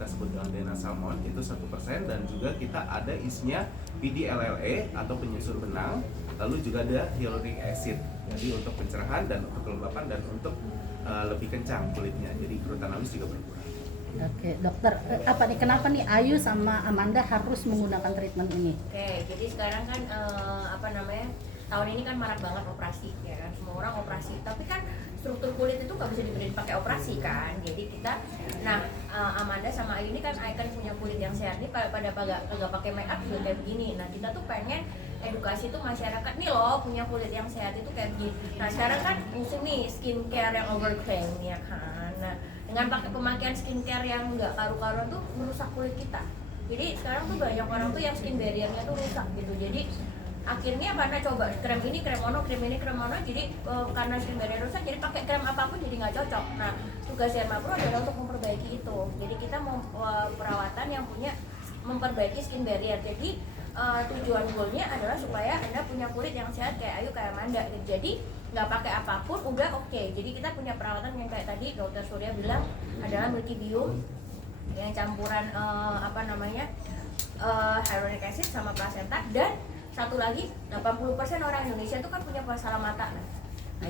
kita sebut dengan Denasalmon itu 1%, dan juga kita ada isinya PDLLE atau penyusur benang, lalu juga ada hyaluronic acid, jadi untuk pencerahan dan untuk kelembapan dan untuk lebih kencang kulitnya, jadi kerutan halus juga berkurang. Oke, dokter, apa nih, kenapa nih Ayu sama Amanda harus menggunakan treatment ini? Oke, jadi sekarang kan tahun ini kan marak banget operasi, ya kan, semua orang operasi, tapi kan struktur kulit itu nggak bisa diberi pakai operasi kan, jadi kita, Amanda sama Ayu ini kan punya kulit yang sehat nih, pada agak pakai make up juga kayak begini. Nah kita tuh pengen edukasi tuh masyarakat nih loh, punya kulit yang sehat itu kayak begini. Nah sekarang kan musim nih skincare yang overclaim ya kan. Nah dengan pakai pemakaian skincare yang nggak karu-karuan tuh merusak kulit kita. Jadi sekarang tuh banyak orang tuh yang skin barrier-nya tuh rusak gitu. Jadi akhirnya karena coba krem ini krem mono, jadi karena skin barrier rusak, jadi pakai krem apapun jadi nggak cocok. Nah tugas Dermapro adalah untuk memperbaiki itu. Jadi kita mau perawatan yang punya memperbaiki skin barrier. Jadi tujuan goalnya adalah supaya Anda punya kulit yang sehat kayak Ayu, kayak Amanda gitu. Jadi nggak pakai apapun udah oke. Jadi kita punya perawatan yang kayak tadi Dokter Surya bilang adalah Multibiom yang campuran hyaluronic acid sama placenta, dan satu lagi 80% orang Indonesia itu kan punya masalah mata. Nah,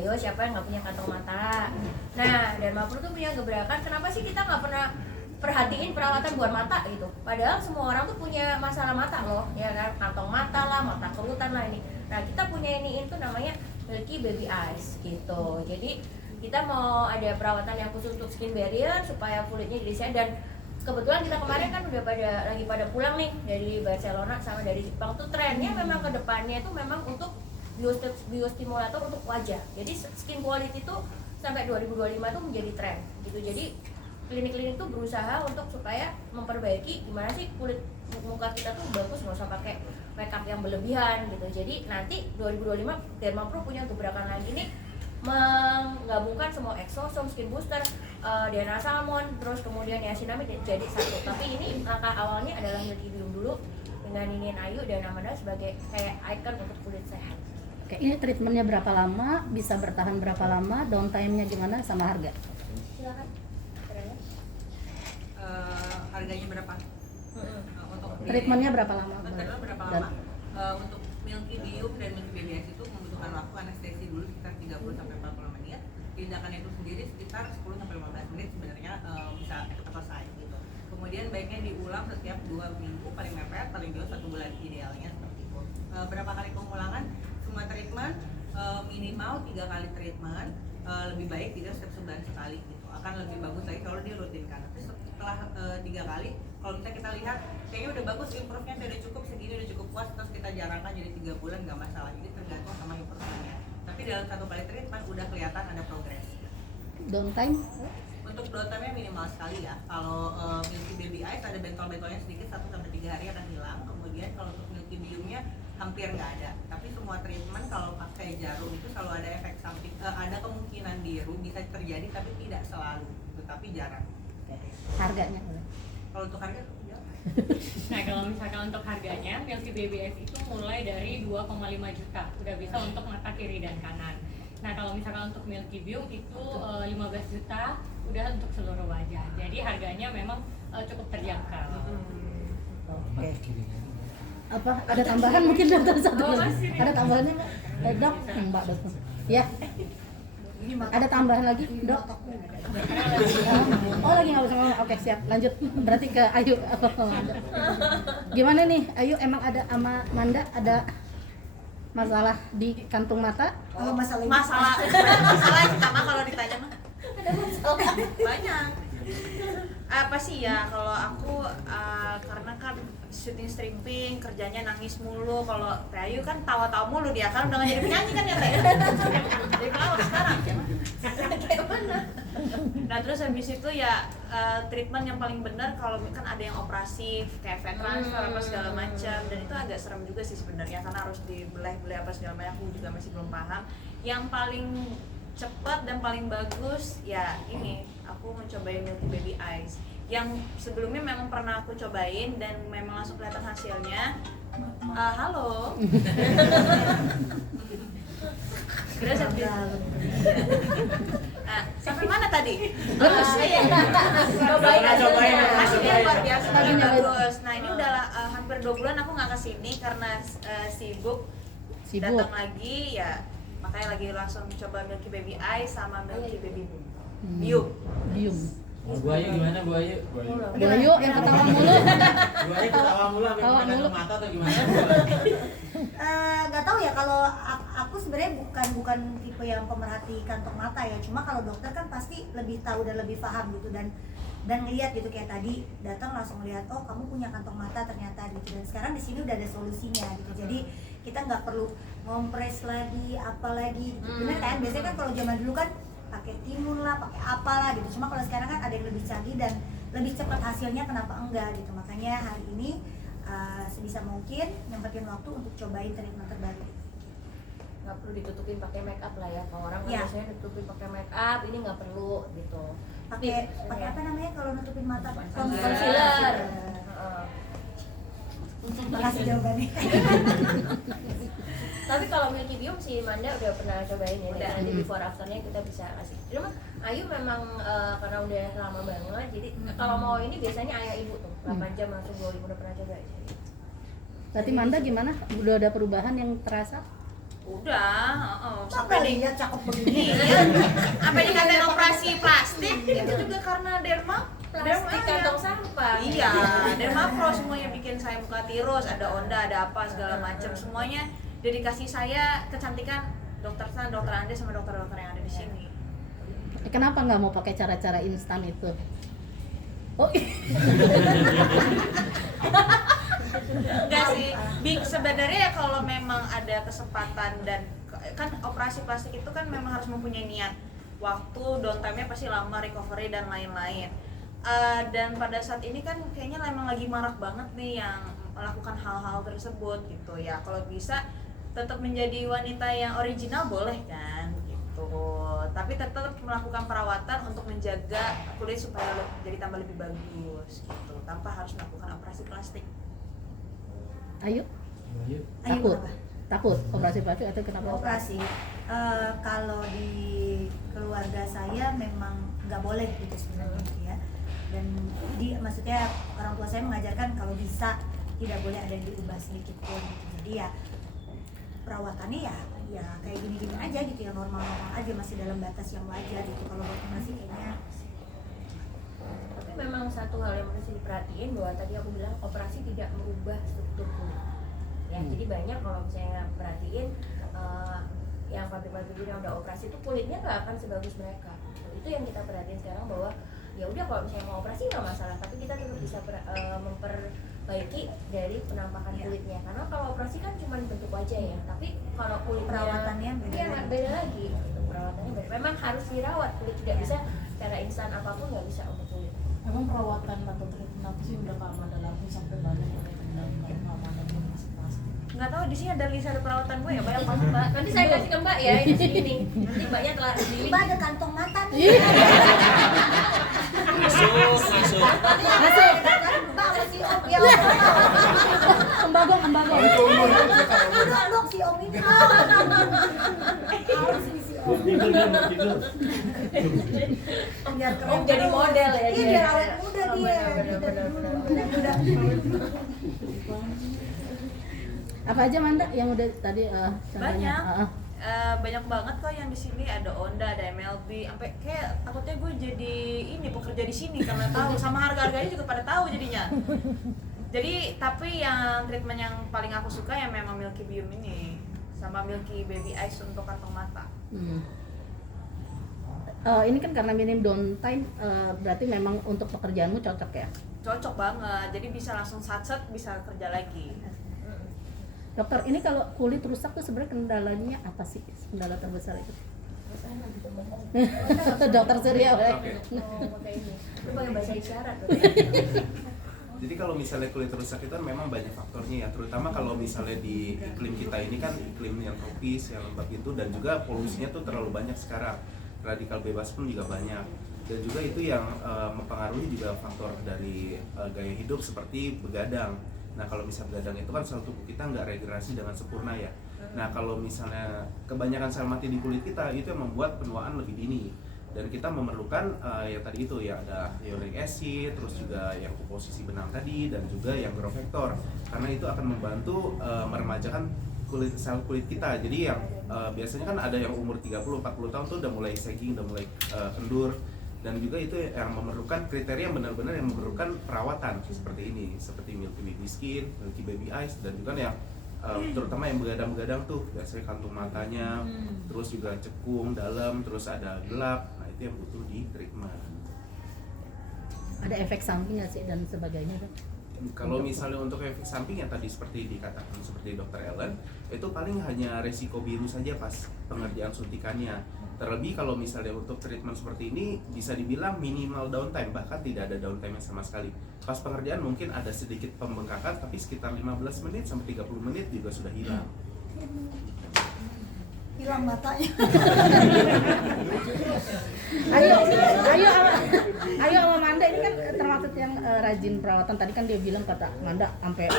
ayo siapa yang nggak punya kantong mata? Nah, Dermapro tuh punya gebrakan, kenapa sih kita nggak pernah perhatiin perawatan buat mata gitu? Padahal semua orang tuh punya masalah mata loh, ya kan, kantong mata lah, mata kerutan lah ini. Nah kita punya ini itu namanya Milky Baby Eyes gitu. Jadi kita mau ada perawatan yang khusus untuk skin barrier supaya kulitnya jadi sehat. Dan kebetulan kita kemarin kan udah lagi pada pulang nih dari Barcelona sama dari Jepang, tuh trennya memang ke depannya itu memang untuk biostimulator untuk wajah. Jadi skin quality itu sampai 2025 itu menjadi tren gitu. Jadi klinik-klinik itu berusaha untuk supaya memperbaiki gimana sih kulit muka kita tuh bagus, nggak usah pakai makeup yang berlebihan gitu. Jadi nanti 2025 Dermapro punya gebrakan lagi nih, menggabungkan semua exosome, skin booster, Denasalmon, terus kemudian niacinamide jadi satu. Tapi ini langkah awalnya adalah Multibiom dulu dengan Ninin Ayu dan Amanda sebagai kayak icon untuk kulit sehat. Oke, ini treatmentnya berapa lama, bisa bertahan berapa lama, downtime-nya gimana, sama harga? Silakan. Harganya berapa? Untuk Treatmentnya berapa lama? berapa lama? Untuk Multibiom dan Milky Baby Eyes itu membutuhkan waktu anestesi dulu sekitar 30-40 menit. Tindakan itu sendiri sekitar 10-15 menit sebenarnya bisa selesai gitu. Kemudian baiknya diulang setiap 2 minggu, paling mepet, paling jauh 1 bulan idealnya seperti itu. Berapa kali pengulangan? Semua treatment minimal 3 kali treatment, lebih baik tidak setiap sebulan sekali gitu. Akan lebih bagus lagi kalau dirutinkan. Tapi setelah 3 kali, kalau kita lihat kayaknya udah bagus, improve-nya udah cukup segini, udah cukup puas, terus kita jarangkan jadi 3 bulan nggak masalah. Jadi tergantung sama improve-nya. Tapi dalam 1 kali treatment udah kelihatan ada progres. Downtime? Untuk downtime-nya minimal sekali ya. Kalau Milky Baby Eyes ada bentol-bentolnya sedikit, 1-3 hari akan hilang. Kemudian kalau untuk Milky Biomnya hampir nggak ada. Tapi semua treatment kalau pakai jarum itu selalu ada efek samping, ada kemungkinan biru bisa terjadi tapi tidak selalu, tapi jarang. Harganya? Kalau untuk harga Nah kalau misalkan untuk harganya, Milky Baby Eyes itu mulai dari 2,5 juta, udah bisa untuk mata kiri dan kanan. Nah kalau misalkan untuk Milky Biom itu 15 juta, udah untuk seluruh wajah. Jadi harganya memang cukup terjangkau. Oke. Apa ada tambahan mungkin dokter satu lagi? Ada tambahannya Mbak? Dok, Mbak dokter. Ya. Ada tambahan lagi, Dok? Oh, lagi nggak bisa ngomong. Oke, siap. Lanjut. Berarti ke Ayu. Gimana nih, Ayu? Emang ada sama Manda ada masalah di kantung mata? Oh, masalah sama kalau ditanya mah Ada masalah banyak. apa sih ya, kalau aku karena kan syuting stripping kerjanya nangis mulu. Kalau Teh Ayu kan tawa-tawa mulu, dia kan udah nggak jadi penyanyi kan ya Teh. Jadi pelawak sekarang kayak mana? Nah terus habis itu ya treatment yang paling benar kalau kan ada yang operasi kayak fat transfer apa segala macam, dan itu agak serem juga sih sebenarnya karena harus dibelah-belah apa segala macam. Aku juga masih belum paham. Yang paling cepat dan paling bagus ya ini, aku mencobain Milky Baby Eyes yang sebelumnya memang pernah aku cobain dan memang langsung kelihatan hasilnya. Halo. Terus habis sampai mana tadi? Cobain Masih biasa Lagi lagi nyobain. bagus. Nah ini udah hampir 2 bulan aku nggak kesini karena sibuk. Sibuk. Datang lagi ya, makanya lagi langsung coba Milky Baby Ice sama Milky Baby Bium. Bium. Bu Ayu gimana Bu Ayu? Bu Ayu yang ketawa mulu. Bu Ayu ketawa mulu sampai Ketawa buka mulu. mata atau gimana? Nggak tahu ya, kalau aku sebenarnya bukan tipe yang pemerhati kantong mata ya, cuma kalau dokter kan pasti lebih tahu dan lebih paham gitu, dan ngelihat gitu, kayak tadi datang langsung lihat, oh kamu punya kantong mata ternyata gitu, dan sekarang di sini udah ada solusinya gitu, jadi kita nggak perlu ngompres lagi apa lagi gitu. Bener kan, biasanya kan kalau zaman dulu kan pakai timun lah, pakai apalah gitu, cuma kalau sekarang kan ada yang lebih canggih dan lebih cepat hasilnya, kenapa enggak gitu. Makanya hari ini sebisa mungkin nyempetin waktu untuk cobain treatment terbaru. Nggak perlu ditutupin pakai make up lah ya. Kalau orang kan Ya. biasanya ditutupin pakai make up, ini nggak perlu gitu. Pakai apa namanya kalau nutupin mata? Concealer. Heeh. Makasih jawabannya. Tapi kalau Milky Bium si Manda udah pernah cobain ya, Udah. nanti before afternya kita bisa kasih. Cuma Ayu memang karena udah lama banget, jadi kalau mau ini biasanya ayah ibu tuh 8 jam langsung 2 udah pernah coba. Berarti Manda gimana? Udah ada perubahan yang terasa? Udah, Sampai sampai di lihat cakep begini. iya, sampai dikatain operasi plastik itu juga karena derma. Plastik kantong sampah. Iya, Dermapro semuanya bikin saya muka tirus, ada onda, ada apa segala macam, semuanya dedikasi saya kecantikan dokter San, dokter Ande sama dokter-dokter yang ada di sini. Kenapa nggak mau pakai cara-cara instan itu? Oh, Enggak sih, sebenarnya ya kalau memang ada kesempatan dan kan operasi plastik itu kan memang harus mempunyai niat, waktu, downtime-nya pasti lama, recovery dan lain-lain. Dan pada saat ini kan kayaknya memang lagi marak banget nih yang melakukan hal-hal tersebut gitu ya. Kalau bisa tetap menjadi wanita yang original boleh kan gitu, tapi tetap melakukan perawatan untuk menjaga kulit supaya jadi tambah lebih bagus gitu, tanpa harus melakukan operasi plastik. Ayo, Bu Ayu. takut, apa? takut operasi plastik atau kenapa? Operasi. Kalau di keluarga saya memang nggak boleh gitu sebenarnya gitu ya. Dan maksudnya orang tua saya mengajarkan kalau bisa tidak boleh ada yang diubah sedikit pun gitu. Jadi ya perawatannya ya kayak gini-gini aja gitu, yang normal-normal aja, masih dalam batas yang wajar gitu. Kalau operasi kayaknya Tapi memang satu hal yang harus diperhatiin bahwa tadi aku bilang operasi tidak merubah struktur kulit. Ya, jadi banyak kalau misalnya perhatiin yang pabrik-pabrik yang udah operasi itu kulitnya nggak akan sebagus mereka. Itu yang kita perhatiin sekarang, bahwa ya udah kalau misalnya mau operasi nggak masalah, tapi kita tetap bisa memperbaiki dari penampakan kulitnya. Karena kalau operasi kan cuma bentuk wajah ya, tapi kalau kulitnya Perawatannya beda iya, lagi. beda lagi. Gitu, perawatannya beda. Memang harus dirawat kulit, tidak bisa cara instan apapun, nggak bisa untuk kulit. Emang perawatan atau treatment apa sih udah Kak Amanda lakuin sampai banyak yang terkendali kalau Kak Amanda belum masih plastik? Nggak tahu di sini ada list ada perawatan gue ya banyak banget. Mbak, nanti saya kasih ke Mbak ya ini sini. Nanti Mbaknya telah sendiri. Mbak ada kantong mata nih. Masuk. Mbak masih om ya. Embagong. Duduk si om ini. Harus nih si om. Biar keren Om jadi terus. model ya Iya dia. biar awet muda Oh, dia. benar. Apa aja Manda yang udah tadi contohnya? Banyak. Banyak banget kok yang di sini, ada Onda, ada MLB, sampai kayak takutnya gue jadi ini pekerja di sini karena tahu, sama harga-harganya juga pada tahu jadinya. Jadi tapi yang treatment yang paling aku suka ya memang Milky Bium ini sama Milky Baby Ice untuk kantong mata. Ini kan karena minim downtime, berarti memang untuk pekerjaanmu cocok ya? Cocok banget, jadi bisa langsung satset bisa kerja lagi. Dokter, ini kalau kulit rusak tuh sebenarnya kendalanya apa sih? Kendala terbesar itu? Dokter Surya, boleh? Oke. Oh, pakai ini. Lu pakai bahasa isyarat. Jadi kalau misalnya kulit rusak itu kan memang banyak faktornya ya, terutama kalau misalnya di iklim kita ini kan iklim yang tropis, yang lembab itu, dan juga polusinya tuh terlalu banyak sekarang. Radikal bebas pun juga banyak. Dan juga itu yang mempengaruhi juga faktor dari gaya hidup seperti begadang. Nah kalau misalnya begadang itu kan sel tubuh kita nggak regenerasi dengan sempurna ya. Nah kalau misalnya kebanyakan sel mati di kulit kita, itu yang membuat penuaan lebih dini. dan kita memerlukan yang tadi itu ya ada hyaluronic acid, terus juga yang komposisi benang tadi, dan juga yang growth factor, karena itu akan membantu meremajakan sel kulit kita. Jadi yang biasanya kan ada yang umur 30-40 tahun tuh udah mulai sagging, udah mulai kendur, dan juga itu yang memerlukan kriteria yang benar-benar yang memerlukan perawatan seperti ini, seperti milky baby skin, milky baby eyes, dan juga yang terutama yang begadang-begadang tuh biasanya kantung matanya, terus juga cekung dalam, terus ada gelap. Nah itu yang butuh di treatment. Ada efek samping nggak sih dan sebagainya kan? Kalau misalnya untuk efek samping yang tadi seperti dikatakan seperti Dr. Ellen, itu paling hanya resiko biru saja pas pengerjaan suntikannya. Terlebih kalau misalnya untuk treatment seperti ini bisa dibilang minimal downtime, bahkan tidak ada downtime sama sekali. Pas pengerjaan mungkin ada sedikit pembengkakan, tapi sekitar 15 menit sampai 30 menit juga sudah hilang. Hilang matanya. Ayo sama Manda ini kan termasuk yang rajin perawatan. Tadi kan dia bilang kata Manda sampai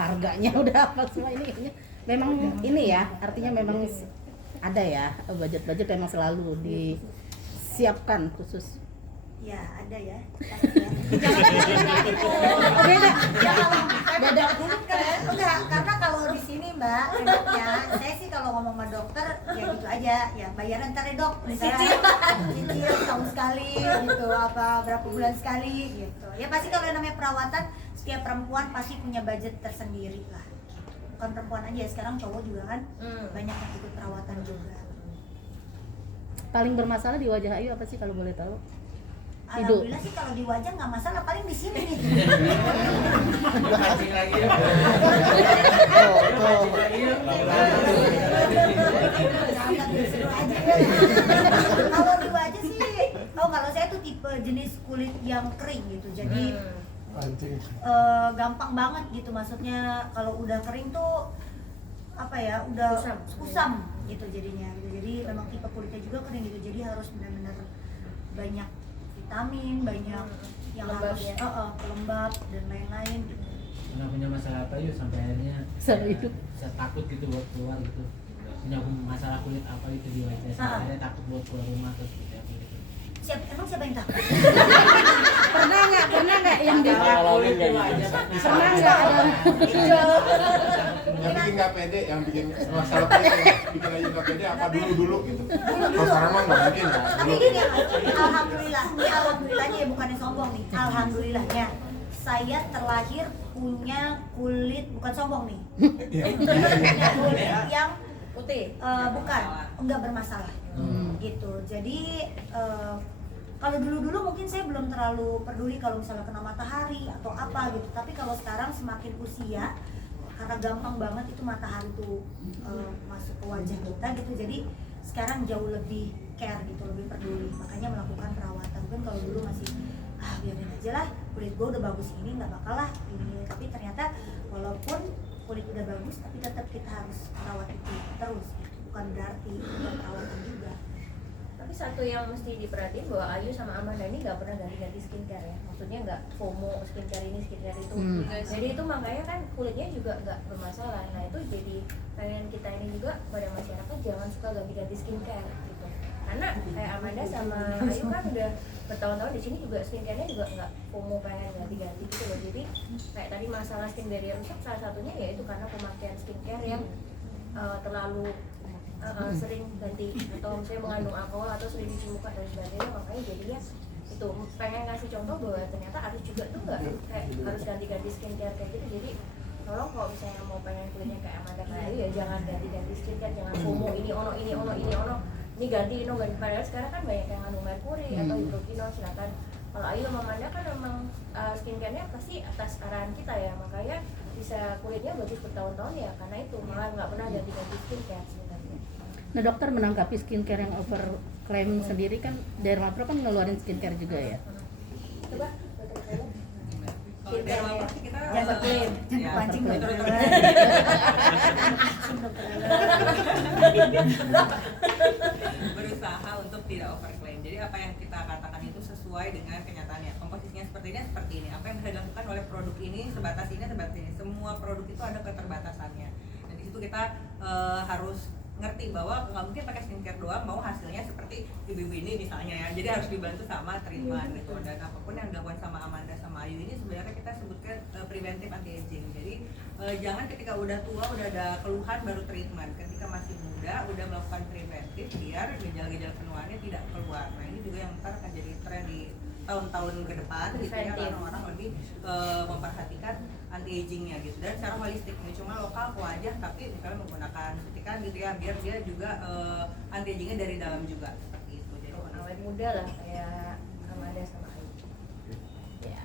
harganya udah apa semua, ini kayaknya memang ini ya, artinya memang ada ya budget memang selalu disiapkan khusus. Ya ada ya. Beda. Enggak, karena kalau di sini Mbak, enaknya saya sih kalau ngomong sama dokter ya gitu aja, ya bayaran ntar ya dok, misalnya cicil setahun sekali gitu, apa berapa bulan sekali gitu. Ya pasti kalau yang namanya perawatan, setiap perempuan pasti punya budget tersendiri lah. Bukan perempuan aja, sekarang cowok juga kan banyak yang ikut perawatan juga. Paling bermasalah di wajah Ayu apa sih kalau boleh tahu? Alhamdulillah sih kalau di wajah nggak masalah, paling di sini nih. Mancing lagi ya. Kalau di wajah sih, kalau saya tuh tipe jenis kulit yang kering gitu, jadi gampang banget gitu, maksudnya kalau udah kering tuh apa ya, udah kusam gitu jadinya gitu. Jadi memang tipe kulitnya juga kering gitu, jadi harus benar-benar banyak vitamin, banyak yang lembab harus ya? pelembab dan lain-lain gitu. Nggak punya masalah apa yuk sampai akhirnya saya takut gitu buat keluar gitu, punya masalah kulit apa gitu di wajah, sampai akhirnya takut buat keluar rumah terus gitu apa gitu. Emang siapa yang takut? Pernah nggak yang di Kulit di wajah pernah nggak ada Yang bikin nggak pede, yang bikin masalah kulit, yang bikin aja nggak pede apa dulu gitu. Kalau sekarang mah nggak mungkin ya. Tapi gini, alhamdulillahnya ya, bukannya sombong nih. Alhamdulillahnya saya terlahir punya kulit, bukan sombong nih. Punya kulit yang Putih. bukan, enggak bermasalah. Gitu. Jadi kalau dulu mungkin saya belum terlalu peduli kalau misalnya kena matahari atau apa gitu. Tapi kalau sekarang semakin usia, karena gampang banget itu matahari tuh masuk ke wajah kita gitu. Jadi sekarang jauh lebih care gitu, lebih peduli. Makanya melakukan perawatan. Kan kalau dulu masih biarin aja lah, kulit gue udah bagus ini, nggak bakal lah ini. Tapi ternyata walaupun kulit udah bagus, tapi tetap kita harus merawat itu terus gitu. Bukan berarti bukan perawatan juga. Tapi satu yang mesti diperhatiin bahwa Ayu sama Amanda ini nggak pernah ganti-ganti skincare ya, maksudnya nggak FOMO skincare ini skincare itu. Jadi itu makanya kan kulitnya juga nggak bermasalah. Nah itu jadi pengen kita ini juga pada masyarakat jangan suka ganti-ganti skincare gitu. Karena kayak Amanda sama Ayu kan udah bertahun-tahun di sini juga skincare-nya juga nggak FOMO pengen ganti-ganti gitu loh. Jadi kayak tadi masalah skin barrier rusak salah satunya ya itu karena pemakaian skincare yang terlalu sering ganti atau misalnya mengandung alkohol atau sering cuci muka dan sebagainya, makanya jadinya itu pengen ngasih contoh bahwa ternyata harus juga tuh nggak kayak harus ganti-ganti skincare kayak gitu. Jadi tolong kalau misalnya mau pengen kulitnya kayak Amanda kayak Ayu ya jangan ganti-ganti skincare, jangan FOMO ini ono ini ganti ini ganti. Padahal sekarang kan banyak yang mengandung merkuri atau hidroquinone, sedangkan kalau Ayu sama Amanda kan memang skincare-nya pasti atas arahan kita ya, makanya bisa kulitnya bagus bertahun-tahun ya karena itu, malah nggak pernah ganti-ganti skincare sebenarnya. Nah dokter menanggapi skincare yang overklaim sendiri kan, Dermapro kan ngeluarin skincare juga ya? Coba, dokter saya. Kalau Dermapro sih kita Jangan pancing dokter. berusaha untuk tidak overclaim. Jadi apa yang kita katakan itu sesuai dengan kenyataannya. Komposisinya seperti ini. Apa yang bisa dilakukan oleh produk ini sebatas ini. Semua produk itu ada keterbatasannya. Dan di situ kita harus ngerti bahwa nggak mungkin pakai skincare doang mau hasilnya seperti ibu-ibu ini misalnya ya. Jadi harus dibantu sama treatment gitu. Dan apapun yang dilakukan sama Amanda sama Ayu ini sebenarnya kita sebutkan preventif anti aging. Jadi jangan ketika udah tua udah ada keluhan baru treatment. Ketika masih muda udah melakukan preventif biar gejala-gejala penuaannya tidak keluar. Nah ini juga yang ntar akan jadi tren di tahun-tahun ke depan gitu ya, karena orang lebih memperhatikan anti agingnya gitu dan secara holistik, ini cuma lokal wajah tapi misalnya menggunakan suntikan gitu ya biar dia juga anti agingnya dari dalam juga seperti itu. Jadi awet muda lah kayak Amanda sama Ayu. Ya.